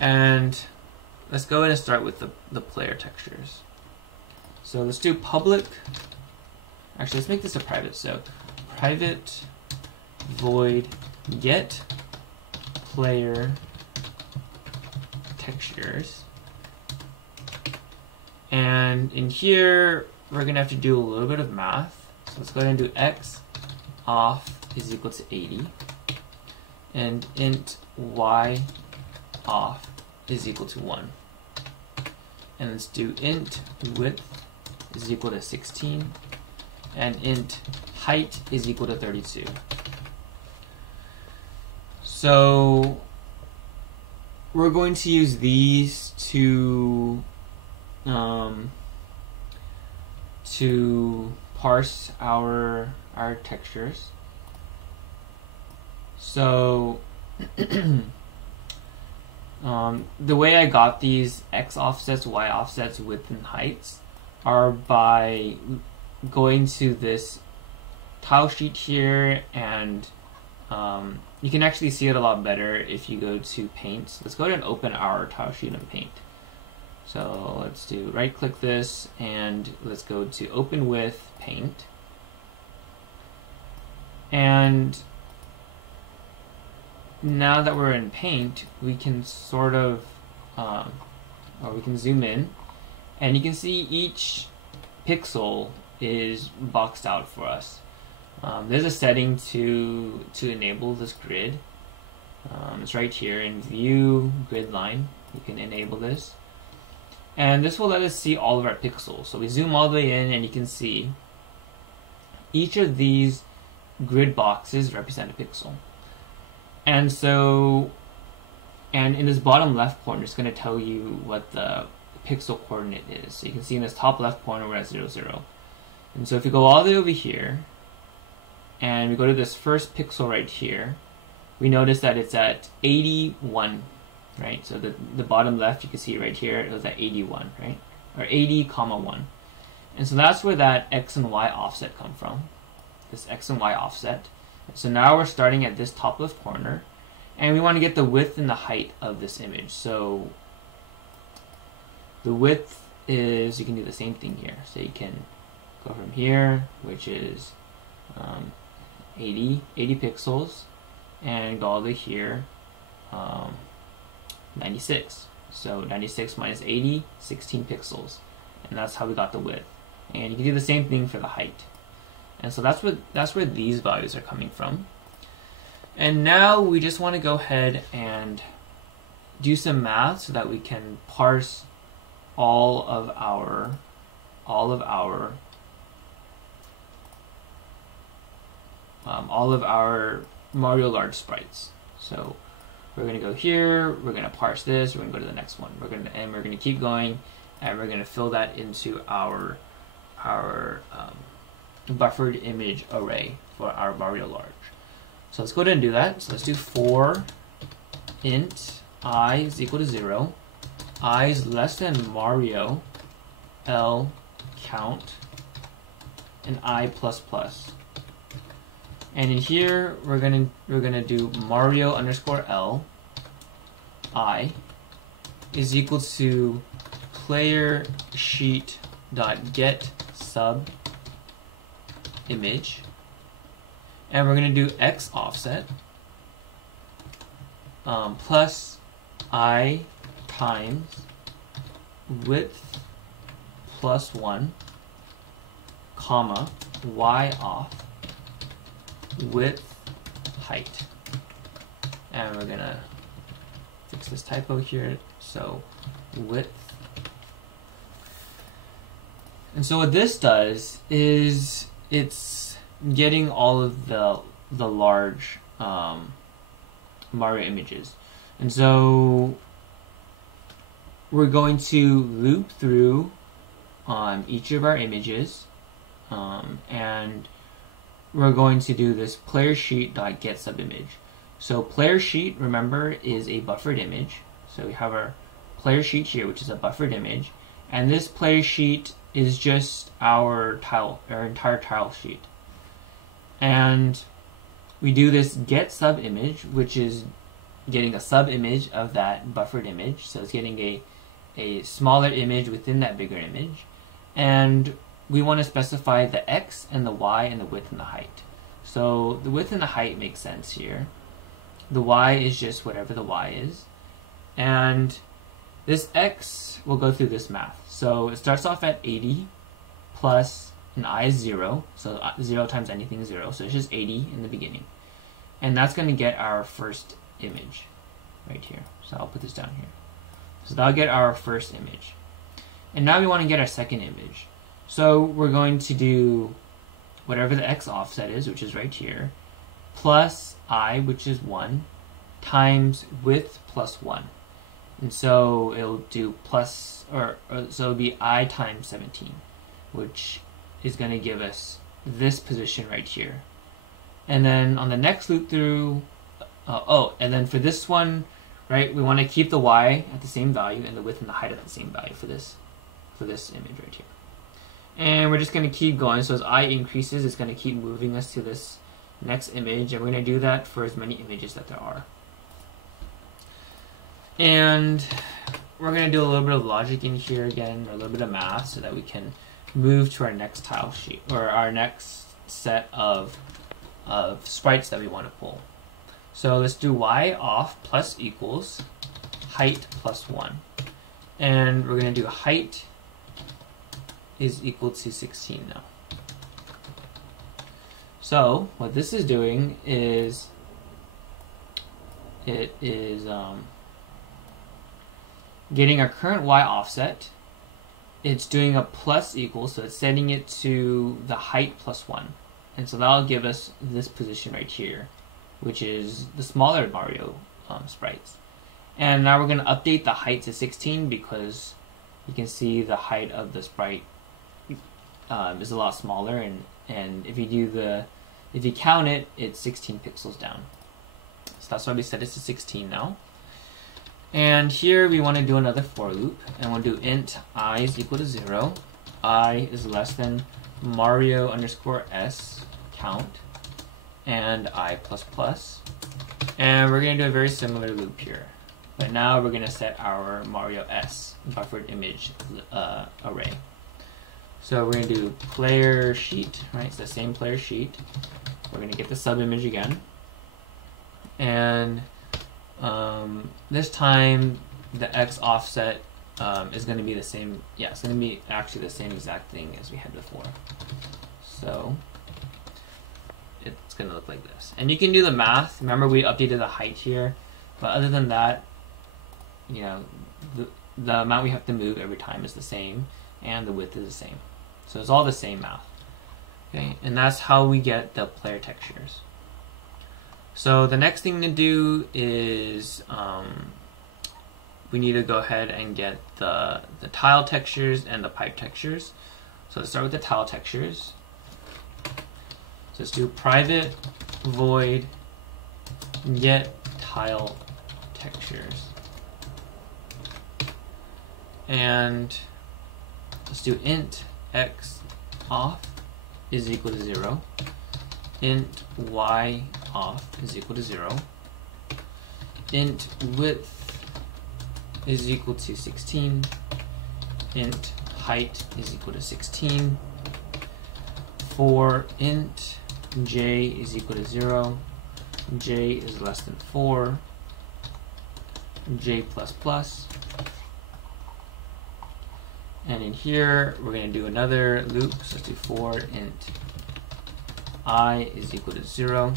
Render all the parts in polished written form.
And let's go ahead and start with the player textures. So let's do public. Actually, let's make this a private. So private void get player textures. And in here, we're going to have to do a little bit of math. So let's go ahead and do x off is equal to 80. And int y off is equal to 1. And let's do int width is equal to 16. And int height is equal to 32. So we're going to use these to parse our textures. So the way I got these x offsets, y offsets, width, and heights are by going to this tile sheet here, and you can actually see it a lot better if you go to Paint. So let's go ahead and open our tile sheet in Paint. So let's do right click this and let's go to Open with Paint. And now that we're in Paint, we can sort of, or we can zoom in, and you can see each pixel is boxed out for us. There's a setting to enable this grid. It's right here in View Grid Line. You can enable this, and this will let us see all of our pixels. So we zoom all the way in, and you can see each of these grid boxes represent a pixel. And so, and in this bottom left corner, it's going to tell you what the pixel coordinate is. So you can see in this top left corner, we're at 0, 0. And so if you go all the way over here, and we go to this first pixel right here, we notice that it's at 81, right? So the bottom left, you can see right here, it was at 81, right? Or 80, 1. And so that's where that x and y offset come from, this x and y offset. So now we're starting at this top left corner, and we want to get the width and the height of this image. So the width is, you can do the same thing here. So you can go from here, which is 80 pixels, and go all the way here, 96. So 96 minus 80, 16 pixels. And that's how we got the width. And you can do the same thing for the height. And so that's where these values are coming from. And now we just want to go ahead and do some math so that we can parse all of our Mario large sprites. So we're going to go here, we're going to parse this, we're going to go to the next one. We're going to keep going, and we're going to fill that into our buffered image array for our Mario large. So let's go ahead and do that. So let's do for int I is equal to 0, I is less than Mario, L count, and I plus plus. And in here we're gonna do Mario underscore L I is equal to player sheet dot get sub image, and we're going to do x offset plus I times width plus 1, comma, y off width height. And we're going to fix this typo here. So width. And so what this does is it's getting all of the large Mario images. And so we're going to loop through each of our images, and we're going to do this player sheet dot get subimage. So player sheet, remember, is a buffered image. So we have our player sheet here, which is a buffered image, and this player sheet is just our entire tile sheet. And we do this get sub image, which is getting a sub image of that buffered image. So it's getting a smaller image within that bigger image. And we want to specify the X and the Y and the width and the height. So the width and the height makes sense here. The Y is just whatever the Y is. And this X will go through this math. So it starts off at 80 plus an I is 0. So 0 times anything is 0. So it's just 80 in the beginning. And that's going to get our first image right here. So I'll put this down here. So that'll get our first image. And now we want to get our second image. So we're going to do whatever the X offset is, which is right here, plus I, which is 1, times width plus 1. And so it'll do plus, so it'll be I times 17, which is going to give us this position right here. And then on the next loop through, and then for this one, right, we want to keep the Y at the same value and the width and the height at the same value for this image right here. And we're just going to keep going. So as I increases, it's going to keep moving us to this next image, and we're going to do that for as many images that there are. And we're going to do a little bit of logic in here again, or a little bit of math, so that we can move to our next tile sheet, or our next set of sprites that we want to pull. So let's do Y off plus equals height plus 1. And we're going to do height is equal to 16 now. So what this is doing is it is getting our current Y offset. It's doing a plus equal, so it's setting it to the height plus 1. And so that'll give us this position right here, which is the smaller Mario sprites. And now we're going to update the height to 16 because you can see the height of the sprite is a lot smaller, and if you count it, it's 16 pixels down. So that's why we set it to 16 now. And here we want to do another for loop, and we'll do int I is equal to 0, I is less than Mario underscore S count, and I plus plus. And we're going to do a very similar loop here. But now we're going to set our Mario S buffered image array. So we're going to do player sheet, right? It's the same player sheet. We're going to get the sub image again. And this time the X offset is going to be the same. Yeah, it's going to be actually the same exact thing as we had before. So it's going to look like this. And you can do the math. Remember, we updated the height here. But other than that, you know, the amount we have to move every time is the same, and the width is the same. So it's all the same math. Okay, and that's how we get the player textures. So the next thing to do is we need to go ahead and get the tile textures and the pipe textures. So let's start with the tile textures. So let's do private void get tile textures. And let's do int x off is equal to 0. Int y off is equal to 0. Int width is equal to 16. Int height is equal to 16. For int j is equal to 0. J is less than 4. J plus plus. And in here, we're going to do another loop. So let's do for int I is equal to 0.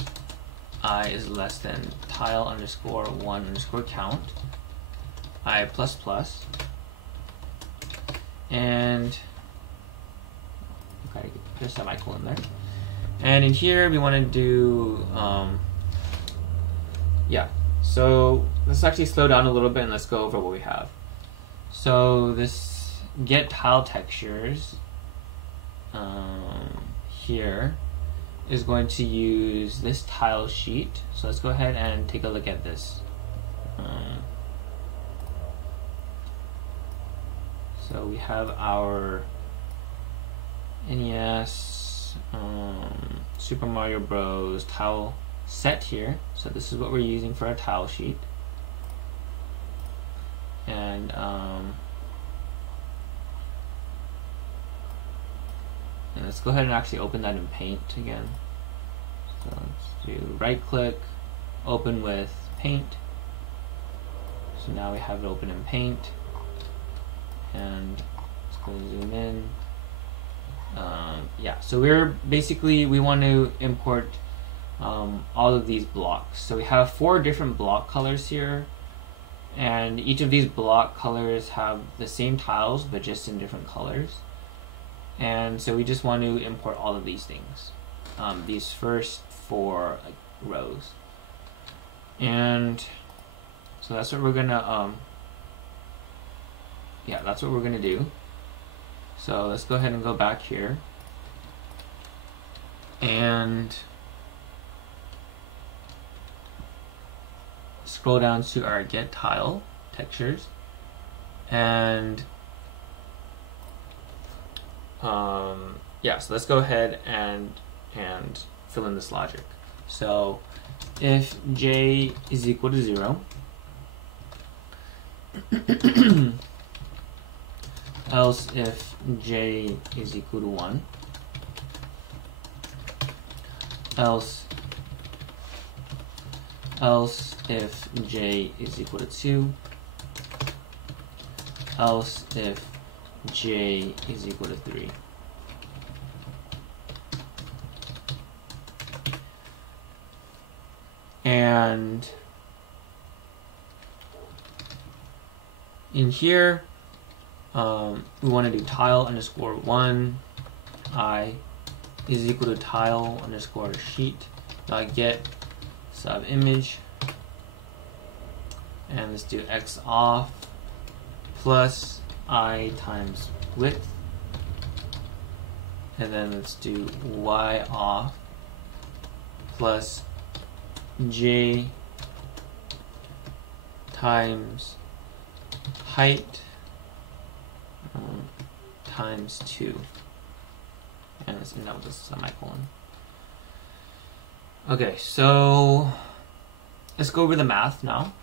I is less than tile underscore 1 underscore count. I plus plus. And okay, put a semicolon there. And in here, we want to do, yeah. So let's actually slow down a little bit and let's go over what we have. So this get tile textures here is going to use this tile sheet. So let's go ahead and take a look at this. So we have our NES Super Mario Bros. Tile set here. So this is what we're using for our tile sheet. And let's go ahead and actually open that in Paint again. So let's do right click, open with Paint. So now we have it open in Paint. And let's go zoom in. Yeah, so we want to import all of these blocks. So we have 4 different block colors here, and each of these block colors have the same tiles but just in different colors. And so we just want to import all of these things, these first 4 rows. And so that's what we're gonna that's what we're gonna do. So let's go ahead and go back here and scroll down to our get tile textures, and so let's go ahead and fill in this logic. So if j is equal to 0, else if j is equal to 1, else if j is equal to 2, else if j is equal to 3. And in here, we want to do tile underscore 1 I is equal to tile underscore sheet dot get sub image, and let's do x off plus I times width, and then let's do y off plus j times height times 2, and let's end up with a semicolon. Okay, so let's go over the math now.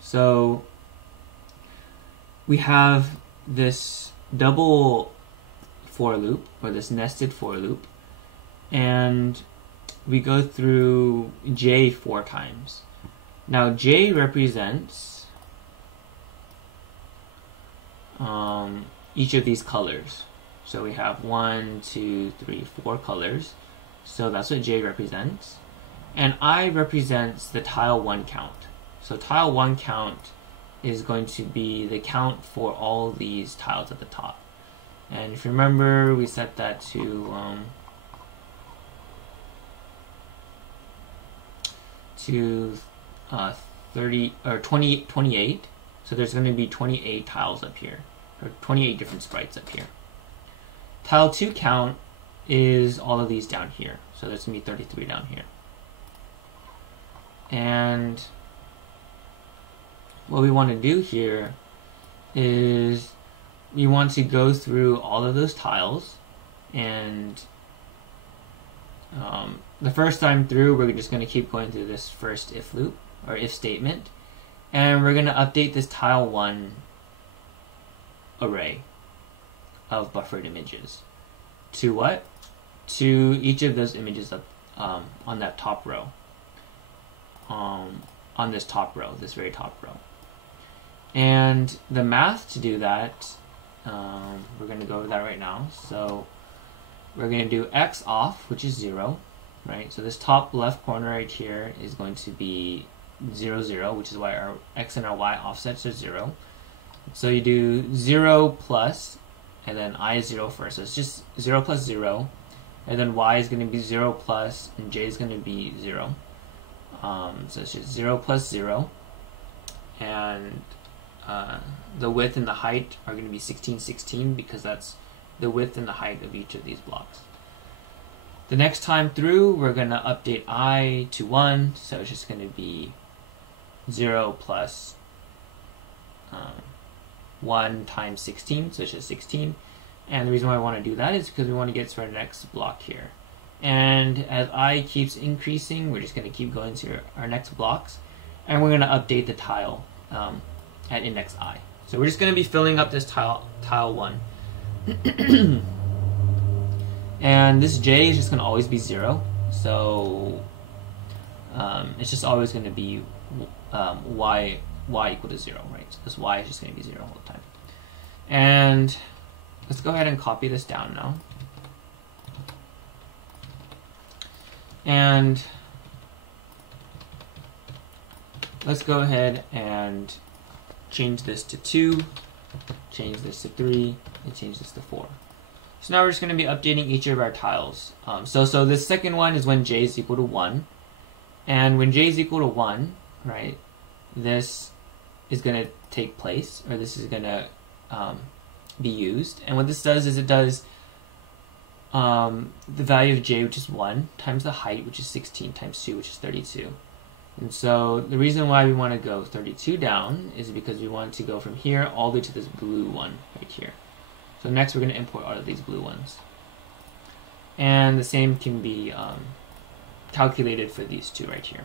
So we have this double for loop, or this nested for loop, and we go through j 4 times. Now j represents each of these colors. So we have 1, 2, 3, 4 colors. So that's what j represents. And I represents the tile 1 count. So tile 1 count is going to be the count for all these tiles at the top. And if you remember, we set that to 28. So there's going to be 28 tiles up here, or 28 different sprites up here. Tile 2 count is all of these down here. So there's going to be 33 down here. And what we want to do here is we want to go through all of those tiles, and the first time through we're just going to keep going through this first if loop, or if statement, and we're going to update this tile 1 array of buffered images to what? To each of those images up on that top row, on this top row, this very top row. And the math to do that, we're going to go over that right now. So we're going to do x off, which is 0, right? So this top left corner right here is going to be 0, 0, which is why our x and our y offsets are 0. So you do 0 plus, and then I is 0 first. So it's just 0 plus 0, and then y is going to be 0 plus, and j is going to be 0. So it's just 0 plus 0, and the width and the height are going to be 16, 16, because that's the width and the height of each of these blocks. The next time through, we're going to update I to 1, so it's just going to be 0 plus 1 times 16, so it's just 16. And the reason why I want to do that is because we want to get to our next block here. And as I keeps increasing, we're just going to keep going to our next blocks, and we're going to update the tile at index I. So we're just going to be filling up this tile 1. And this j is just going to always be 0. So it's just always going to be y equal to 0, right? So this y is just going to be 0 all the time. And let's go ahead and copy this down now. And let's go ahead and change this to 2, change this to 3, and change this to 4. So now we're just going to be updating each of our tiles. So this second one is when j is equal to 1. And when j is equal to 1, right, this is going to take place, or this is going to be used. And what this does is it does the value of j, which is 1, times the height, which is 16, times 2, which is 32. And so the reason why we want to go 32 down is because we want to go from here all the way to this blue one right here. So next we're going to import all of these blue ones. And the same can be calculated for these two right here.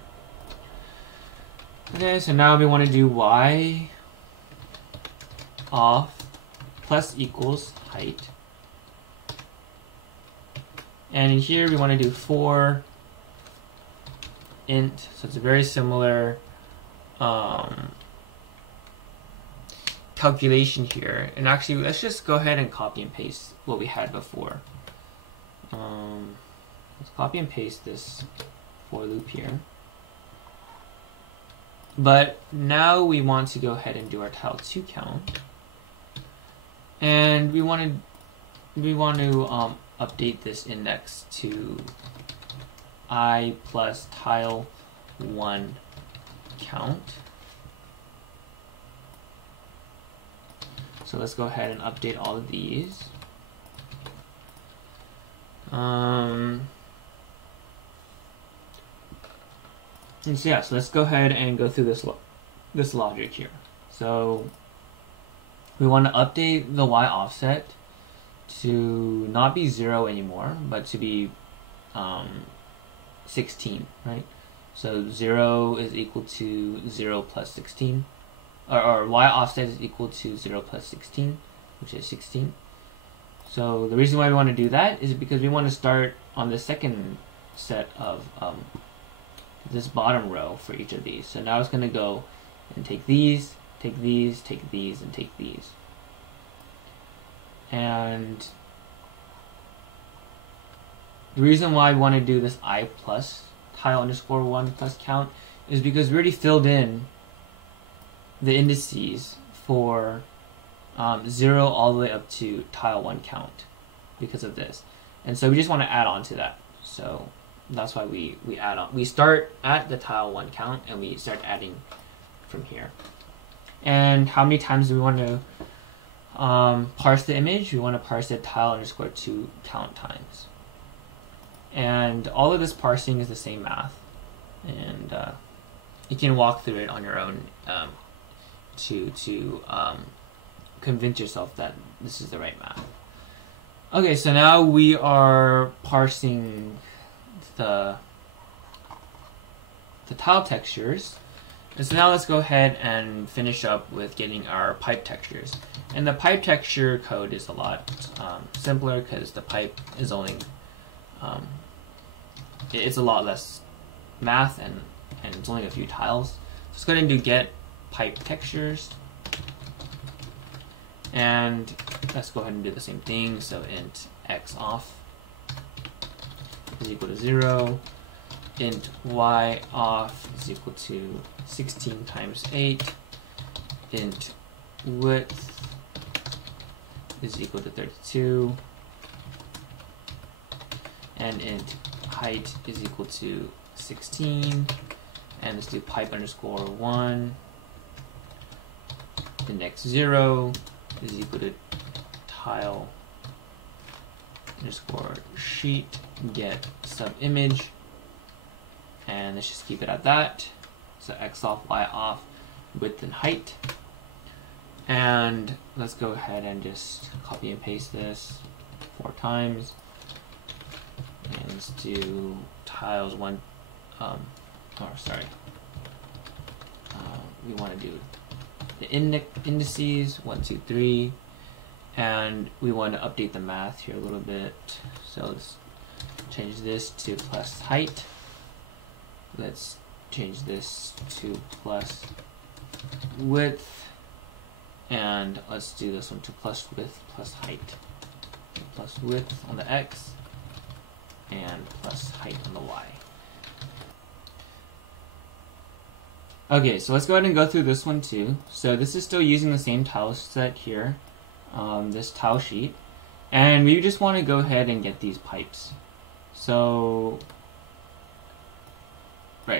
Okay, so now we want to do y off plus equals height. And in here we want to do 4 int, so it's a very similar calculation here. And actually, let's just go ahead and copy and paste what we had before. Let's copy and paste this for loop here. But now we want to go ahead and do our tile 2 count, and we want to update this index to I plus tile 1 count. So let's go ahead and update all of these. And so yeah, so let's go ahead and go through this logic here. So we want to update the y offset to not be 0 anymore, but to be 16, right? So 0 is equal to 0 plus 16, or y offset is equal to 0 plus 16, which is 16. So the reason why we want to do that is because we want to start on the second set of this bottom row for each of these. So now it's going to go and take these, take these, take these, and take these. And the reason why we want to do this I plus tile underscore 1 plus count is because we already filled in the indices for 0 all the way up to tile 1 count because of this. And so we just want to add on to that. So that's why we add on. We start at the tile 1 count and we start adding from here. And how many times do we want to parse the image? We want to parse it tile underscore 2 count times. And all of this parsing is the same math. And you can walk through it on your own to convince yourself that this is the right math. Okay, so now we are parsing the tile textures. And so now let's go ahead and finish up with getting our pipe textures. And the pipe texture code is a lot simpler because the pipe is only it's a lot less math and it's only a few tiles. So let's go ahead and do get pipe textures. And let's go ahead and do the same thing. So int x off is equal to 0. Int y off is equal to 16 times 8. Int width is equal to 32. And int height is equal to 16. And let's do pipe underscore 1. Index 0 is equal to tile underscore sheet get sub image. And let's just keep it at that. So x off, y off, width and height. And let's go ahead and just copy and paste this 4 times. And let's do tiles 1, we want to do the indices 1, 2, 3, and we want to update the math here a little bit. So let's change this to plus height. Let's change this to plus width, and let's do this one to plus width plus height. Plus width on the X and plus height on the Y. Okay, so let's go ahead and go through this one too. So this is still using the same tile set here, this tile sheet, and we just want to go ahead and get these pipes. So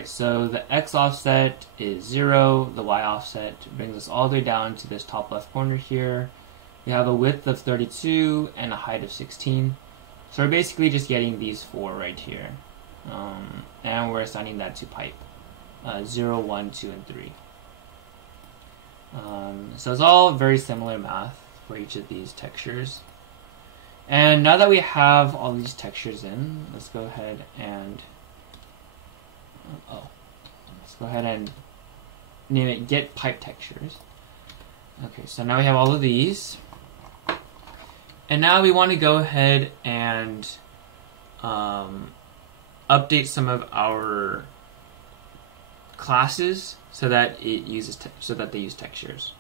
so the X offset is 0, the Y offset brings us all the way down to this top left corner here. We have a width of 32 and a height of 16. So we're basically just getting these 4 right here. And we're assigning that to pipe 0, 1, 2, and 3. So it's all very similar math for each of these textures. And now that we have all these textures in, let's go ahead and name it get pipe textures. Okay, so now we have all of these. And now we want to go ahead and update some of our classes so that they use textures.